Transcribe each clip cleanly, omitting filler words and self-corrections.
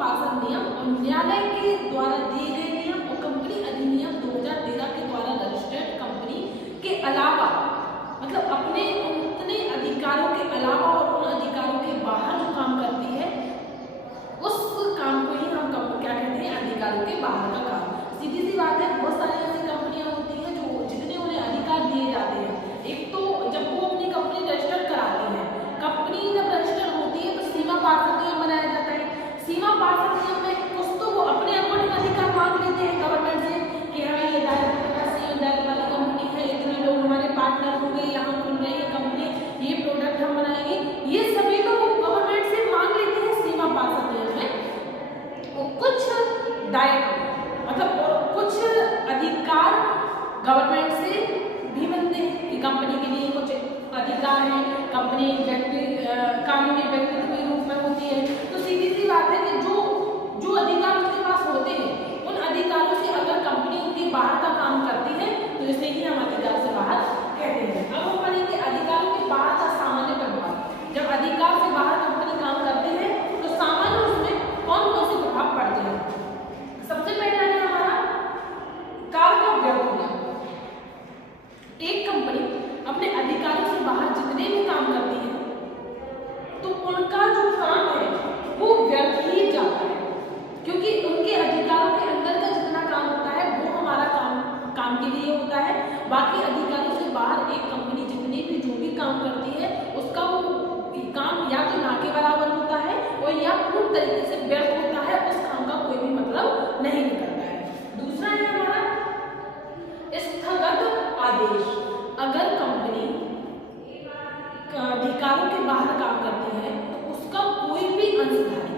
पार्षद नियम और न्यायालय के द्वारा दिए गए नियम और कंपनी अधिनियम 2013 के द्वारा रजिस्टर्ड कंपनी के अलावा, मतलब अपने उतने अधिकारों के अलावा और उन अधिकारों के बाहर जो काम करती है उस काम को ही हम क्या कहते हैं, अधिकारों के बाहर का काम। सीधी सी बात है, बहुत सारी ऐसी कंपनियां होती हैं जो जितने उन्हें अधिकार दिए जाते हैं, एक तो जब वो अपनी कंपनी रजिस्टर कराती है, कंपनी जब रजिस्टर होती है तो सीमा पार्षद नियम बनाया जाता है। सीमा पार्षद नियम में कुछ तो वो अपने अकॉर्डिंग अधिकार मांग लेते हैं गवर्नमेंट से कि हमें ये दायरे वाली कंपनी है, इतने लोग हमारे पार्टनर होंगे, यहाँ खुल रही है कंपनी, ये प्रोडक्ट हम बनाएंगे, ये सभी लोग गवर्नमेंट से मांग लेते हैं सीमा पार्षद नियम में। कुछ दायित्व मतलब कुछ अधिकार गवर्नमेंट से भी बनते हैं कि कंपनी के लिए कुछ अधिकार है, कंपनी व्यक्ति कानूनी व्यक्तित्व के रूप में होती है। तो सीधी सी बात है कि जो अधिकार उसके पास होते हैं उन अधिकारों से अगर कंपनी उनके बाहर का काम करती है तो इसे ही हम अधिकार से बाहर कहते हैं। अब हम पढ़ेंगे अधिकारों के बाहर का सामान्य प्रभाव। जब अधिकार से बाहर कंपनी काम करती है तो सामान्य उसमें कौन कौन से प्रभाव पड़ते हैं। सबसे पहला है हमारा कार्य का व्यर्थ होना। एक कंपनी अपने अधिकारों से बाहर जितने भी काम करती है तो उनका जो काम है वो व्यर्थ ही जाता है, क्योंकि उनके अधिकारों के अंदर का जितना काम होता है वो हमारा काम के लिए होता है। बाकी अधिकारों से बाहर एक कंपनी जितने भी जो भी काम करती है उसका वो काम या तो ना के बराबर होता है और या पूर्ण तरीके से व्यर्थ होता है, उस काम का कोई भी मतलब नहीं निकलता है। दूसरा है हमारा स्थगत आदेश। अगर कंपनी अधिकारों के बाहर काम करती है तो उसका कोई भी अंशधारी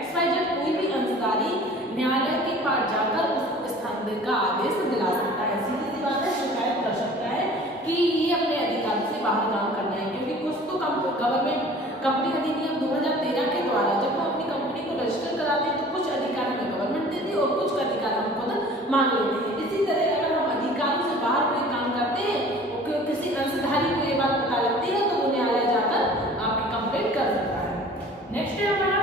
XYZ कोई भी अंशधारी न्यायालय के पास जाकर उसको स्थगित का आदेश दिला सकता है। सीधी सी बात है, शिकायत कर सकता है कि ये अपने अधिकारों से बाहर काम करना है, क्योंकि कुछ तो गवर्नमेंट कंपनी अधिनियम 2013 के द्वारा जब हम अपनी कंपनी को रजिस्टर कराते हैं तो कुछ अधिकार हमें गवर्नमेंट देती है और कुछ का अधिकार हम खुद मांग लेते हैं। इसी तरह अगर हम अधिकारों से बाहर कोई काम करते हैं और किसी अंशधारी को ये बात पता लगती है तो वो न्यायालय जाकर आपकी कंप्लेंट कर सकता है। नेक्स्ट है हमारा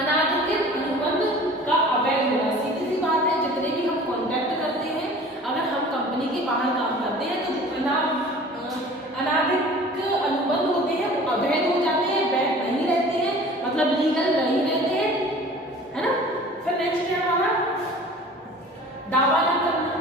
अनाधिकृत अनुबंध का अवैध होना। सीधी सी बात है, जितने भी हम कॉन्ट्रैक्ट करते हैं अगर हम कंपनी के बाहर काम करते हैं तो अनाधिकृत अनुबंध होते हैं वो अवैध हो जाते हैं, वैध नहीं रहते हैं, मतलब लीगल नहीं रहते हैं, है ना। फिर नेक्स्ट है हमारा दावा न करना।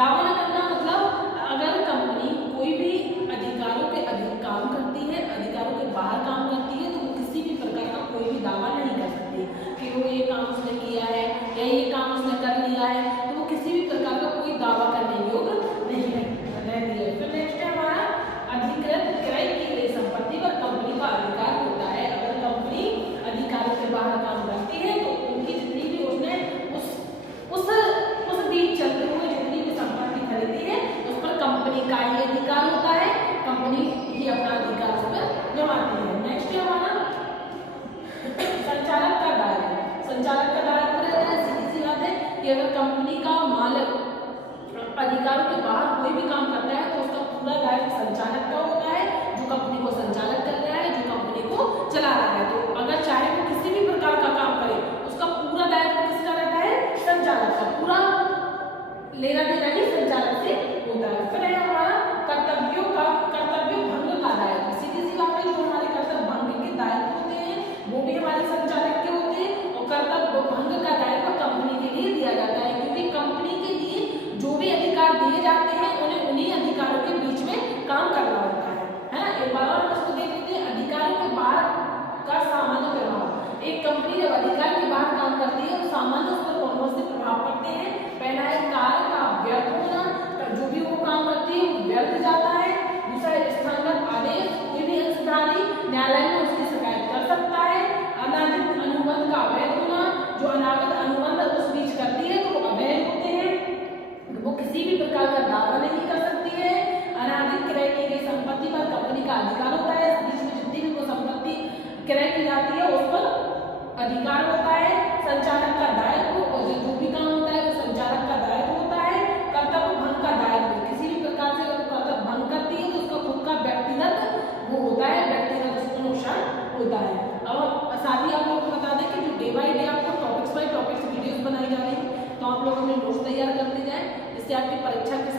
दावा न करना मतलब अगर कंपनी कोई भी अधिकारों के अधिक काम करती है, अधिकारों के बाहर काम करती है तो वो किसी भी प्रकार का कोई भी दावा नहीं कर सकती कि वो ये काम उसने किया है या ये काम उसने कर लिया है, तो वो किसी भी प्रकार का कोई दावा करने योग्य नहीं रहती है। फिर नेक्स्ट है हमारा अधिकृत क्रय की गई संपत्ति पर कंपनी का अधिकार होता है। अगर कंपनी अधिकारों के बाहर काम करती है तो उनकी जितनी भी उसने उस बीच चलते हुए जितनी भी संपत्ति खरीदी है उस पर कंपनी का ही अधिकार होता है, कंपनी ही अपना अधिकार उस पर जमाती है। नेक्स्ट है हमारा संचालक का दायित्व। संचालक का दायित्व रहता है, सीधी सी बात है कि अगर कंपनी का मालिक अधिकारों के बाहर कोई भी काम करता है तो उसका पूरा दायित्व संचालक का होता है, जो कंपनी को संचालक कर रहा है, जो कंपनी को चला रहा है। तो अगर चाहे वो किसी भी प्रकार का काम करे उसका पूरा दायित्व किसका रहता है, संचालक का, पूरा लेना देना ही संचालक से होता है। फिर है हमारा कर्तव्य भंग का दायित्व। सीधी सी बात है, जो हमारे कर्तव्य भंग के दायित्व होते हैं वो भी हमारे संचालक के होते हैं और कर्तव्य भंग का दायित्व कंपनी के लिए दिया जाता है, क्योंकि कंपनी के लिए जो भी अधिकार दिए जाते हैं उन्हें उन्हीं अधिकारों के बीच में काम करना होता है ना। एक बार और इसको देख लेते हैं, अधिकारों के बाहर का सामान्य प्रभाव। एक कंपनी जब अधिकार के बाहर काम करती है तो सामान्य उस पर कौन से प्रभाव पड़ते हैं। पहला है कार्य का व्यर्थ होना, जो भी वो काम करती है वो व्यर्थ जाता है। दूसरा है स्थगत आदेश, कोई भी अंशधारी न्यायालय में उसकी शिकायत कर सकता है। अनाधिकृत अनुबंध का अवैध होना, जो अनागत अनुबंध उस बीच करती है तो वो अवैध होते हैं, वो किसी भी प्रकार का दावा नहीं कर सकती है। अनाधिकृत क्रय की गई संपत्ति पर कंपनी का अधिकार होता है, बीच में जितनी भी वो संपत्ति क्रय की जाती है उस पर अधिकार होता है। संचालक का दायित्व और जो भी काम होता है वो संचालक का दायित्व होता है। कर्तव्य भंग का दायित्व, किसी भी प्रकार से अगर कर्तव्य भंग करती है तो उसका खुद का व्यक्तिगत वो होता है, व्यक्तिगत उसको नुकसान होता है। और साथ ही आप लोग को बता दें कि जो डे बाई डे एसटीआरटी परीक्षा के